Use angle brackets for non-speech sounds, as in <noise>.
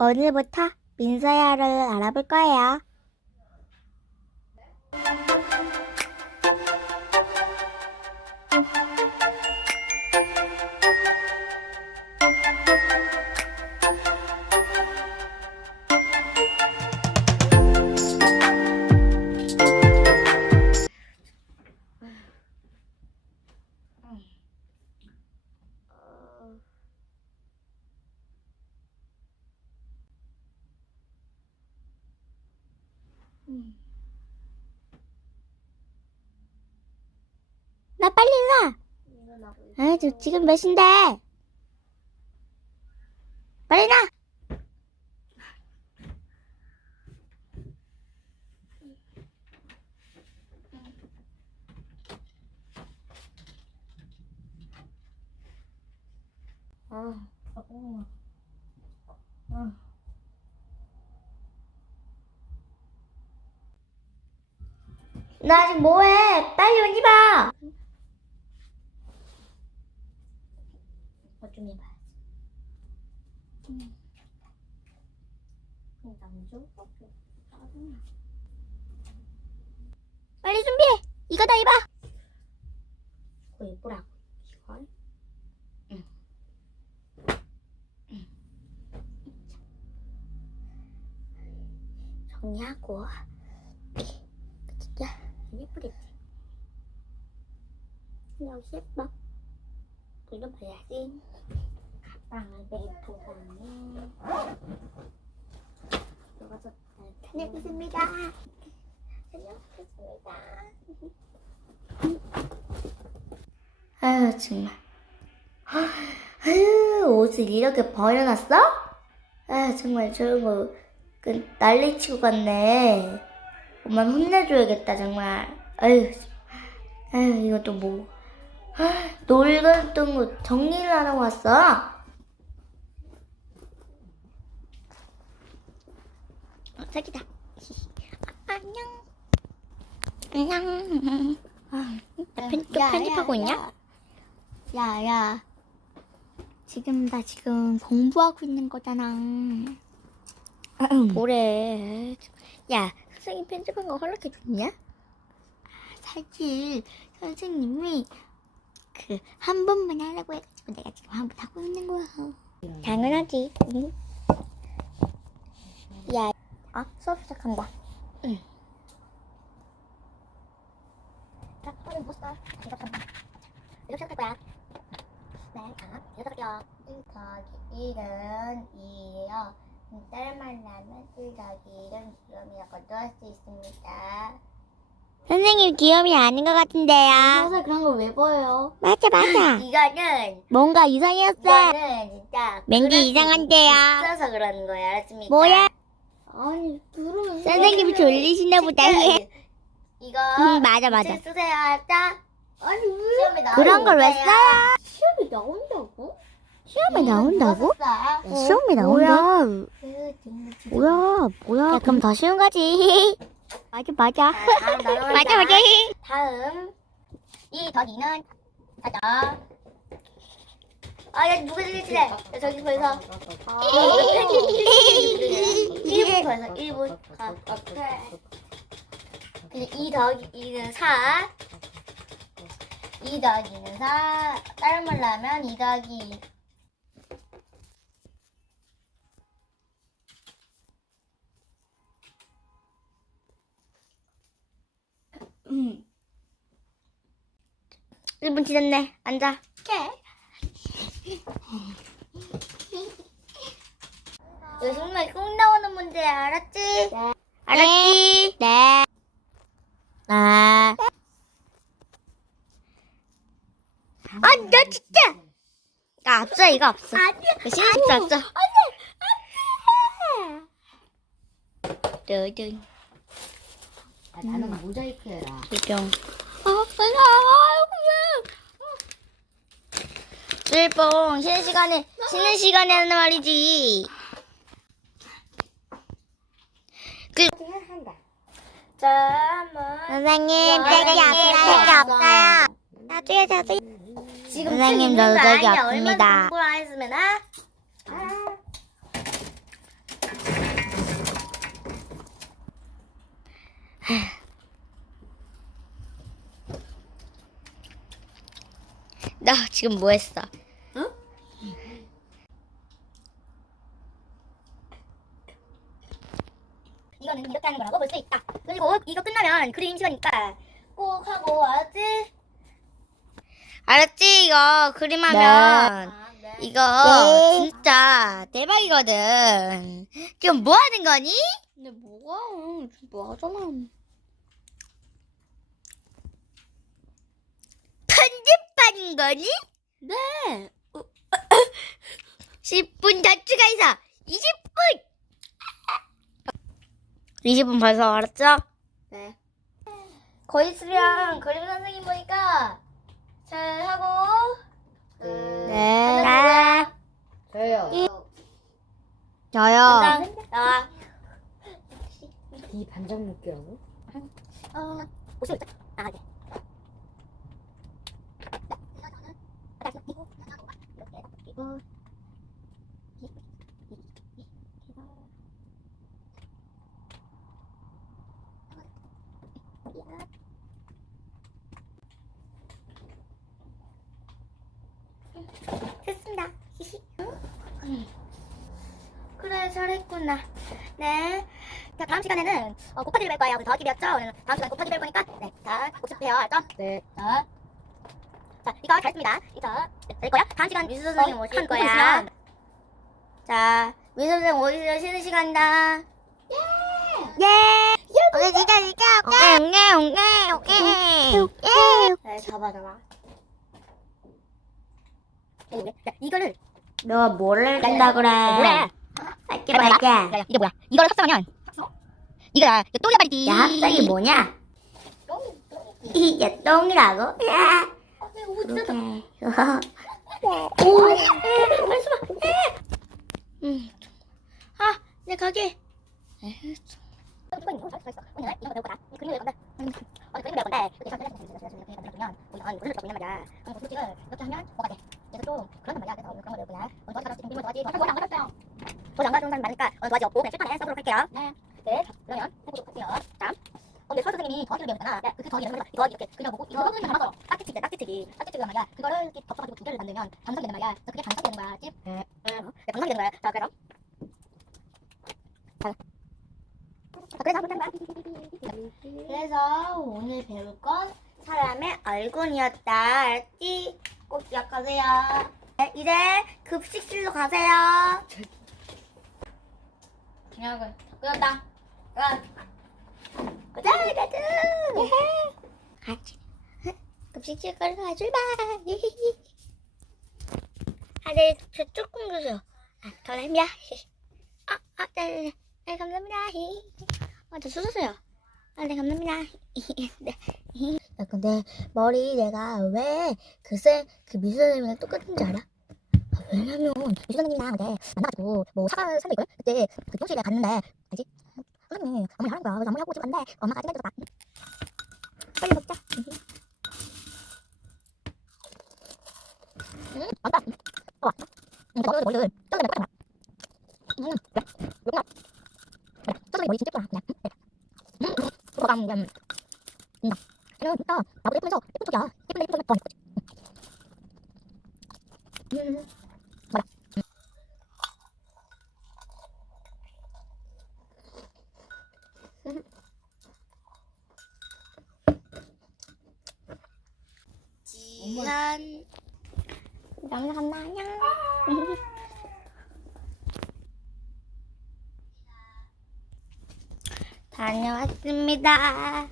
오늘부터 민서야를 알아볼 거예요. 아, 저 지금 몇 시인데? 빨리 나. 아, 어. 아. 나 지금 뭐해? 빨리 오지 마. 뭐좀 해봐야지. 남주? 빨리 준비해. 이거 다 입어. 그거 예쁘라고. 이걸. 응. 응. 정리하고. 진짜 예쁘겠지? 여기 예뻐. 불러봐야지. 가방을 메이토 가네. 들어가서 다녀오겠습니다. 다녀오겠습니다. 아유 정말. 아유 옷을 이렇게 버려놨어? 아 정말 저런 거 그, 난리치고 갔네. 엄마 혼내줘야겠다 정말. 아유 아유 이거 또 뭐. 아, 놀던 거 정리를 하라고 왔어. 어, 저기다. 아, <laughs> 안녕. 안녕. 아, 나 편, 또 편집하고 있냐? 야, 야. 지금 나 지금 공부하고 있는 거잖아. 뭐래. 야, 선생님 편집한 거 허락해 줬냐? 아, 사실 선생님이 그 한 번만 하라고 해가지고 내가 지금 한 번 하고 있는 거야. 당연하지. 응. 야, 아, 수업 시작한다. 응. 자, 허리 못 써. 이거 좀. 이거 시작할 거야. 네, 자, 여섯 개. 1 더하기 1은 2예요. 딸 만 나면 1 더하기 1은 귀요미라고도 할수 있습니다. 선생님 귀요미 아닌 것 같은데요. 평소에 그런 걸왜 보여요? 맞아 맞아. <laughs> 이거는 뭔가 이상했어. 이거는 진짜 왠지 이상한데요. 있어서 그러는 거야, 알았습니까? 뭐야? 아니, 그러면 선생님이 졸리시나 보다. <laughs> 이거 응, 맞아 맞아. 글 쓰세요, 알았다? 아니 왜? 시험에 나오는 그런 걸 왜 거야. 써요? 시험에 나온다고? 시험에 나온다고? 야, 시험에 나온다. 그, 뭐야 뭐야? 그럼 더 쉬운 거지. <laughs> 맞아 맞아. 다음 나눠 맞아 맞아. 다음 이 더기는 가자. 아, 야, 누가? 야, 저기 벌써. 아, 1분 벌써, 1분. 가. 이제 2 더하기 2는 4. 2 더하기 2는 4. 다른 말로 하면 2 더하기 2. 음. 1분 지났네. 앉아. 이거 정말 꼭 나오는 문제야, 알았지? 알았지? 네. 아. 아, 나 진짜. 나 없어, 이거 없어. 아니야. 그 신입도 없어. 뚜둥, 아, 나는 모자이크 해라. 뚜둥. 아, 일봉 쉬는 시간에 쉬는 시간에 하는 말이지. 그 한다. 선생님 짝이 없어요. 짝이 없어요. 나중에 자주. 지금 선생님 저도 짝이 없습니다. 얼마나 나 지금 뭐 했어? 끝나면 그림 시간이니까 꼭 하고 알았지? 알았지? 이거 그림하면 아, 네. 이거 네. 진짜 대박이거든. 지금 뭐 하는 거니? 근데 뭐가 지금 뭐 하잖아. 편집하는 거니? 네. <laughs> 10분 더 추가해서 20분! 20분 벌써 알았죠? 네. 거의 수령 그림 선생님 보니까 잘 하고 네. 네. 저요. 저요. 나와. 이 반장 묶이라고? 어, 옷을 입자. 나가게. 됐습니다. 그래 잘했구나. 네. 자 다음 시간에는 어, 곱하기를 할 거예요. 우리 더하기 배웠죠? 오늘 다음 시간 곱하기를 할 거니까 네. 자 복습 해요. 알죠? 네. 자, 자 이거 잘했습니다. 이거 네, 될 거야. 다음 시간 미수 선생님 어, 오실 한 거야. 시간. 자 미수 선생님 오시면 쉬는 시간이다. 예. 오케이 진짜 진짜 오케이 오케이 오케이 오케이. 네 잡아 잡아. 네, 이거를 너 뭐를 낸다 그래. 뭐래? 할게 해봐, 할게. 해봐. 야, 이게 뭐야? 이거를 합성하면 이거야. 이거 똥이야 말이지. 야 합성이 뭐냐? 이 게 똥이라고? 야 그러게 음. 아, 내 가게. 에휴, 참. 이거 있는 거 잘했어, 잘했어. 언니, 이거 배울 거다. 이 그림을 배울 건데. 음. 언니 그림 배울 건데. 이렇게 잘 그려서 그려서 그려서 이렇게 만들어주면 우리 언니 무슨 잡고 있는 말이야. 그럼 그 수직을 이렇게 하면 뭐가 돼? 그래서 좀 그런단 말이야. 그래서 그런 거 거야. 오늘 도와지 가르치 그림을 도와지. 도와지 안 가르쳤어요. 도와지 안 가르치는 사람 많으니까 오늘 도와지 없고 그냥 실판에 써보도록 할게요. 네. 네. 그러면 해보도록 할게요. 자. 오늘 서 선생님이 더하기를 배웠잖아. 네. 그 더하기 이런 거 더하기 이렇게 그려보고 이거 선생님 담아서 딱지치기야 딱지치기. 딱지치기란 말이야. 그거를 이렇게 덮어가지고 두 개를 만들면 반성이 되는 말이야. 그래서 그게 반성이 되는 거야. 찝? 네. 응. 네, 반성이 되는 거야. 자, 그래서 자, 그래서 한번 해봐. 그래서 오늘 배울 건 사람의 얼굴이었다. 알았지? 꼭 기억하세요. 네, 이제 급식실로 가세요. 그냥 끝났다. 끝. 가자, 가자. 같이. 급식실 가서 출발. 아, 네, 저 조금 주세요. 아, 감사합니다. 아, 아, 네, 네, 네, 네, 감사합니다. 아, 저 수수세요. 아, 네, 감사합니다. <laughs> 네. 야, 근데 머리 내가 왜 그새 그 미수 선생님이랑 똑같은지 알아? 아, 왜냐면 미수 선생님이랑 어제 만나가지고 뭐 사과 산도 있거든? 그때 그 교실에 갔는데 알지? 선생님이 어머니 하는 거야. 그래서 어머니 하고 싶었는데 엄마가 좀 해줘봐. 빨리 먹자. 응, 맞다. 어, 왔다. 응, 너는 머리를 쪄서 내가 응, 그래. 그래, 쪄서 머리 진짜 예쁘다. 그냥. 응, 그거가 그냥. 응, 이런 진짜 나보다 예쁘면서 예쁜 척이야. 예쁜데 예쁜 척이 더 예쁘지. 응, 맞아. 응. 지한 영상 안녕 다녀왔습니다